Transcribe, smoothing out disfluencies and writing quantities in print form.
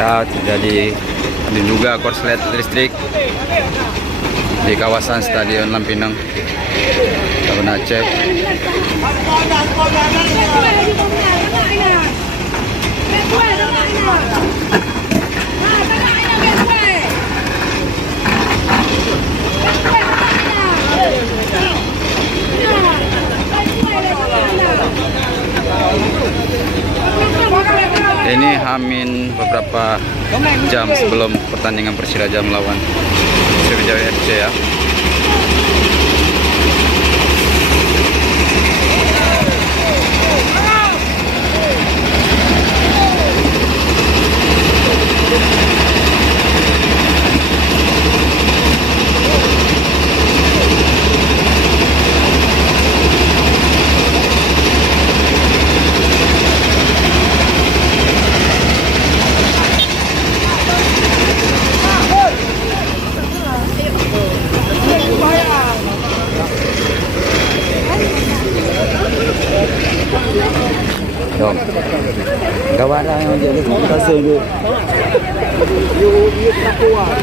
Ya, terjadi diduga korslet listrik di kawasan Stadion Lampinang, Banda Aceh. Ini Hamin beberapa jam sebelum pertandingan Persiraja melawan Sriwijaya FC ya. Rồi, các bạn đang giờ được chúng ta sương được.